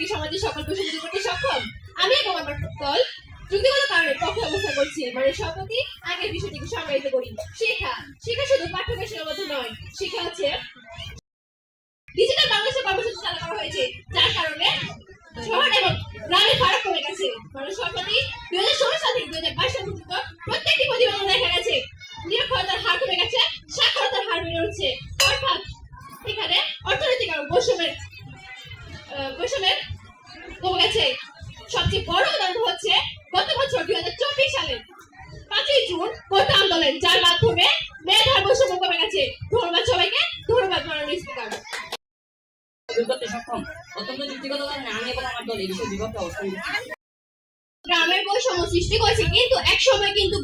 কি সমাজের সকল প্রশ্ন করতে সক্ষম? আমি আমার দল যুক্তিগত কারণে পক্ষে অবস্থান করছি মানে সম্প্রতি আগের বিষয়টিকে সংজ্ঞায়িত করি। শিক্ষা। শিক্ষা শুধু পাঠ্যক্রমে সীমাবদ্ধ নয়, শিক্ষা হচ্ছে ডিজিটাল বাংলাদেশের কর্মসূচি চালু করা হয়েছে, যার কারণে শহর এবং গ্রামের ফারাক কমে গেছে। মানুষ সম্প্রতি দুই হাজার ষোলো সাল থেকে দুই হাজার বাইশ সাল পর্যন্ত প্রত্যেকটি প্রতিবেদন দেখা গেছে। নিরক্ষরতার হার কমে গেছে সাক্ষরতার জুন কোটা আন্দোলন যার মাধ্যমে মেধার বৈষম্য কমে গেছে। ধন্যবাদ সবাইকে ধন্যবাদ মাননীয় স্পিকার। দূর করতে সক্ষম অত্যন্ত যুক্তিগত কারণে আমি এবং আমার দল এই বিষয়ে বিভক্ত অবস্থান গ্রামের বৈষম্য সৃষ্টি করেছে কিন্তু এক সময় কিন্তু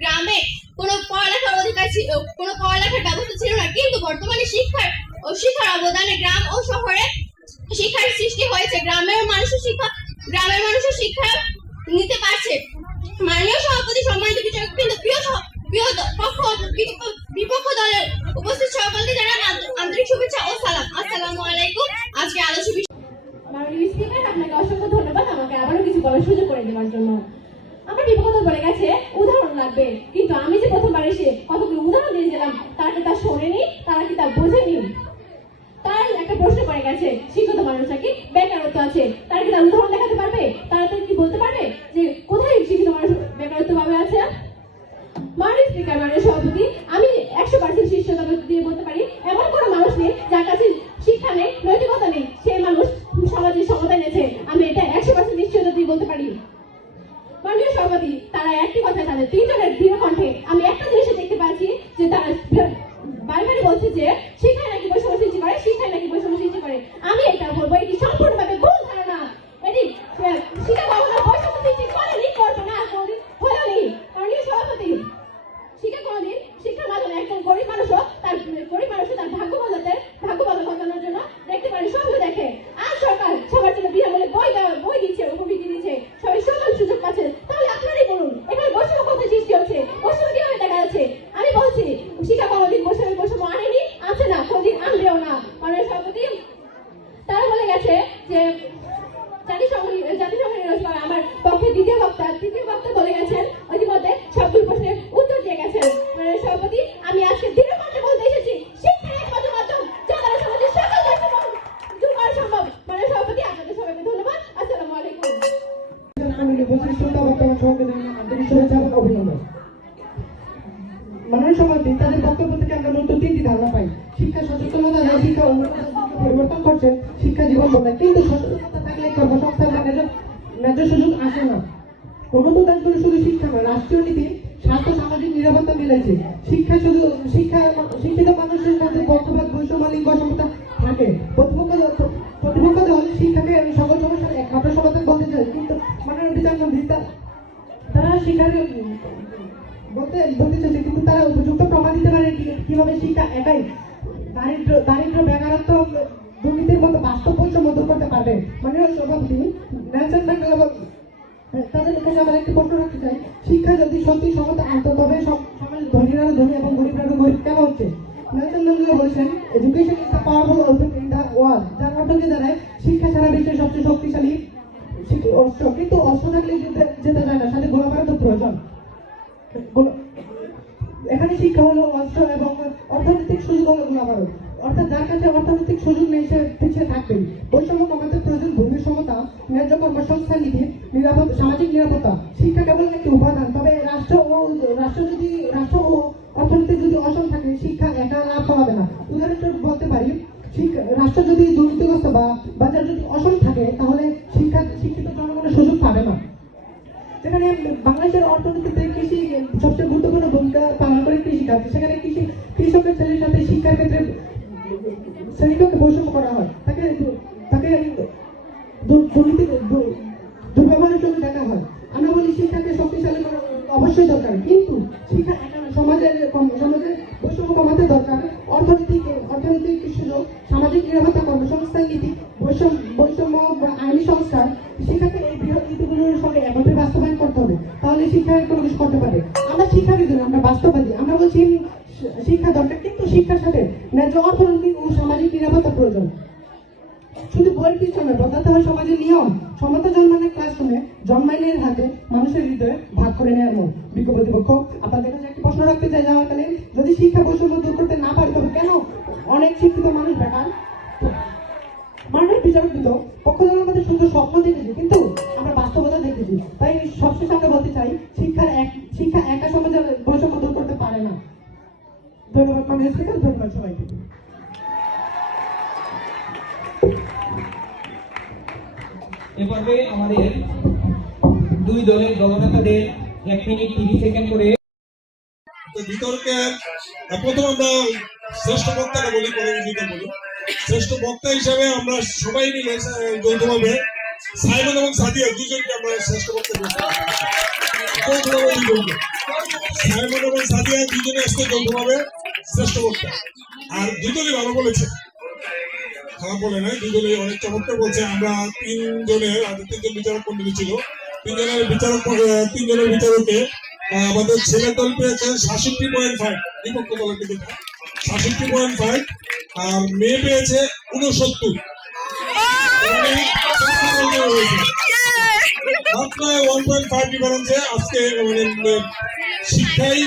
গ্রামে কোনো পড়ালেখার অধিকার ছিল কোনো পড়ালেখার ব্যবস্থা ছিল না কিন্তু বর্তমানে শিক্ষার ও শিক্ষার অবদানে গ্রাম ও শহরে শিক্ষার সৃষ্টি হয়েছে। গ্রামের মানুষের শিক্ষা গ্রামের মানুষের শিক্ষা নিতে পারছে। মাননীয় সভাপতি সম্মানিত বিচারক কিন্তু প্রিয় সহ- প্রিয় দ- পক্ষ ও বিপ- বিপক্ষ দলের উপস্থিত সকলকে জানান আন্ত- আন্তরিক শুভেচ্ছা ও সালাম আসসালামু আলাইকুম আজকে আলোচ্য বিষয় মাননীয় স্পিকার আপনাকে অসংখ্য ধন্যবাদ আমাকে আবারও কিছু বলার দেওয়ার জন্য। আমার বিপদ গেছে, উদাহরণ লাগবে। কিন্তু আমি যে প্রথমবার এসে কতগুলো উদাহরণ দিয়ে গেলাম, তারা কি তা শোনেনি? তারা কি তা বোঝেনি? তার একটা প্রশ্ন করে গেছে, শিক্ষিত মানুষরা কি বেকারত্ব আছে? তারা কি তার উদাহরণ দেখাতে পারবে? তারা তো কি বলতে পারবে যে কোথায় শিক্ষিত মানুষ বেকারত্ব ভাবে আছে? মাননীয় স্পিকার মাননীয় সভাপতি, আমি একশো পার্সেন্ট শিষ্যতা দিয়ে বলতে পারি, এমন কোনো মানুষ নেই যার কাছে শিক্ষা নেই, নৈতিকতা নেই। সভাপতি তারা একটি কথা তাদের তিনজনের দৃঢ় কণ্ঠে আমি একটা জিনিসে দেখতে পাচ্ছি যে তারা বারবারই বলছে যে শিক্ষায় নাকি বৈষম্য সৃষ্টি করে শিক্ষায় নাকি বৈষম্য সৃষ্টি করে আমি এটা বলব এটি সম্পূর্ণভাবে ভুল ধারণা এটি আহ, শিক্ষা কখনো বৈষম্য সৃষ্টি করেনি করবে না কোনদিন হলেনি মাননীয় সভাপতি শিক্ষা কোনদিন শিক্ষার মাধ্যমে একজন গরিব মানুষও তার গরিব মানুষও তার ভাগ্য বদলাতে ভাগ্য বদল ঘটানোর জন্য দেখতে পারে স্বপ্ন দেখে আর সরকার সবার জন্য বিনামূল্যে বই দেওয়া বই দিচ্ছে উপবৃত্তি দিচ্ছে সবাই সমান সুযোগ পাচ্ছে তাহলে আপনারই বলুন এখানে বৈষম্য কোথায় সৃষ্টি হচ্ছে বৈষম্য কীভাবে দেখা যাচ্ছে আমি বলছি শিক্ষা কোনোদিন বৈষম্য আনেনি, আছে না, কোনদিন আনবেও না। মাননীয় সভাপতি, তারা বলে গেছে যে জাতিসংঘ জাতিসংঘ আমার পক্ষে দ্বিতীয় বক্তা, তৃতীয় বক্তা বলে গেছেন। ইতিমধ্যে সবগুলো প্রশ্নের উত্তর দিয়ে গেছেন। মাননীয় সভাপতি, আমি আজকে দৃঢ় কণ্ঠে বলতে এসেছি। শিক্ষা একমাত্র মাধ্যম যা দ্বারা সমাজের সকল দূর করা সম্ভব। মাননীয় সভাপতি, আপনাদের সবাইকে ধন্যবাদ। আসসালামু আলাইকুম। অভিনন্দন। মাননীয় সভাপতি, তাদের বক্তব্য শিক্ষা সচেতনতা যা শিক্ষা পরিবর্তন করছে, শিক্ষা জীবন বদলায়। কিন্তু সচেতনতা থাকলে কর্মসংস্থান বা ন্যায্য সুযোগ আসে না। উন্নত দেশগুলো শুধু শিক্ষা নয় রাষ্ট্রীয় নীতি, স্বাস্থ্য, সামাজিক নিরাপত্তা মিলেছে। শিক্ষা শুধু, শিক্ষা, শিক্ষিত মানুষের মধ্যে পক্ষপাত বৈষম্য, লিঙ্গ অসমতা থাকে। প্রতিপক্ষ প্রতিপক্ষ দল শিক্ষাকে সকল সমস্যার একমাত্র সমাধান বলতে চায়, কিন্তু মাননীয় বিচার তারা শিক্ষার বলতে বলতে চাইছে, কিন্তু তারা উপযুক্ত প্রমাণ দিতে পারে কীভাবে শিক্ষা একাই দারিদ্র দারিদ্র বেকারত্ব দুর্নীতির মতো বাস্তব বৈষম্য দূর করতে পারবে। মাননীয় সভাপতি, নেলসন ম্যান্ডেলা তাদের কাছে আমার একটি প্রশ্ন রাখতে চাই। শিক্ষা যদি সত্যি সমতা আনতো তবে সব সমাজ ধনীরা ধনী এবং গরিবরা গরিব কেন হচ্ছে? নেলসন ম্যান্ডেলা বলেছেন education is the powerful weapon in the world যার অর্থ কি দাঁড়ায় শিক্ষা সারা বিশ্বের সবচেয়ে শক্তিশালী অস্ত্র কিন্তু অস্ত্র থাকলে যেতে যেতে যায় না সাথে গোলাবারও প্রয়োজন। গোলা- এখানে শিক্ষা হলো অস্ত্র এবং অর্থনৈতিক সুযোগ হলো গোলাবারও অর্থাৎ যার কাছে অর্থনৈতিক সুযোগ নেই, সে পিছিয়ে থাকবেই বৈষম্য কমাতে প্রয়োজন ভূমি সমতা, ন্যায্য কর্মসংস্থান নীতি নিরাপদ সামাজিক নিরাপত্তা। শিক্ষা কেবল একটি উপাদান, তবে রাষ্ট্র ও রাষ্ট্র যদি, রাষ্ট্র ও অর্থনীতি যদি অসম থাকে, শিক্ষা একা লাভ হবে না। উদাহরণস্বরূপ বলতে পারি রাষ্ট্র যদি দুর্নীতিগ্রস্ত বা বাজার যদি অসম থাকে, তাহলে শিক্ষা, শিক্ষিত জনগণের সুযোগ পাবে না। যেখানে বাংলাদেশের অর্থনীতিতে কৃষি করে সেখানে কৃষি কৃষকের ছেলের সাথে শিক্ষার ক্ষেত্রে শ্রেণীকে বৈষম্য করা হয়। তাকে তাকে দুর্নীতি দুর্ব্যবহারের চোখে দেখা হয়। আমরা বলি শিক্ষাকে শক্তিশালী করা অবশ্যই দরকার। কিন্তু শিক্ষা সমাজের সমাজের বৈষম্য কমাতে দরকার। অর্থনৈতিক অর্থনৈতিক সুযোগ, সামাজিক নিরাপত্তা, কর্মসংস্থান, নীতি, বৈষম্য বৈষম্য বা আইনি সংস্কার, শিক্ষাকে এই বৃহৎ নীতিগুলোর সঙ্গে একত্রে বাস্তবায়ন করতে হবে। তাহলে শিক্ষার কোনো কিছু করতে পারে আমরা শিক্ষাবিদ আমরা বাস্তববাদী। শিক্ষা দরকার, কিন্তু শিক্ষার সাথে ন্যায্য অর্থনৈতিক ও সামাজিক নিরাপত্তা প্রয়োজন। শুধু বইয়ের পিছনে বদলাতে হয় সমাজের নিয়ম সমতা জন্মানোর ক্লাসরুমে জন্মাইনের হাতে মানুষের হৃদয়ে ভাগ করে নেওয়ার মন বিজ্ঞ প্রতিপক্ষ। আপনাদের কাছে একটি প্রশ্ন রাখতে চাই যাওয়াকালে যদি শিক্ষা বৈষম্য দূর করতে না পারি, তবে কেন অনেক শিক্ষিত মানুষ বেকার? মাননীয় বিচারক কিন্তু পক্ষ জনের মধ্যে শুধু স্বপ্ন দেখেছি, কিন্তু আমরা বাস্তবতা দেখেছি। তাই সবশেষে আমরা বলতে চাই, শিক্ষার এক শিক্ষা একা সমাজের বৈষম্য ধন্যবাদ মাননীয় ধন্যবাদ সবাইকে। এ পর্বে আমাদের দুই দলের দলনেতাদের এক মিনিট তিরিশ সেকেন্ড করে বিতর্কের প্রথম আমরা শ্রেষ্ঠ বক্তাকে বলি পরে বিতর্ক বলি। শ্রেষ্ঠ বক্তা হিসাবে আমরা সবাই মিলে যৌথভাবে সাইমন এবং সাদিয়া দুজনকে আমরা শ্রেষ্ঠ বক্তা সাইমন এবং সাদিয়া দুজনে আসতে যৌথভাবে। আর ভালো বলেছে। খারাপ বলে নাই অনেক চমৎকার বলছে। আমরা তিনজনের আমাদের তিনজন বিচারক ছিল। তিনজনের বিচারক তিনজনের বিচারকে আমাদের দল পেয়েছে সাতষট্টি পয়েন্ট ফাইভ বিপক্ষ দলের দিকে। সাতষট্টি পয়েন্ট ফাইভ আর মেয়ে পেয়েছে উনসত্তর মাত্র ওয়ান পয়েন্ট ফাইভ ডিফারেন্সে আজকে মানে শিক্ষাই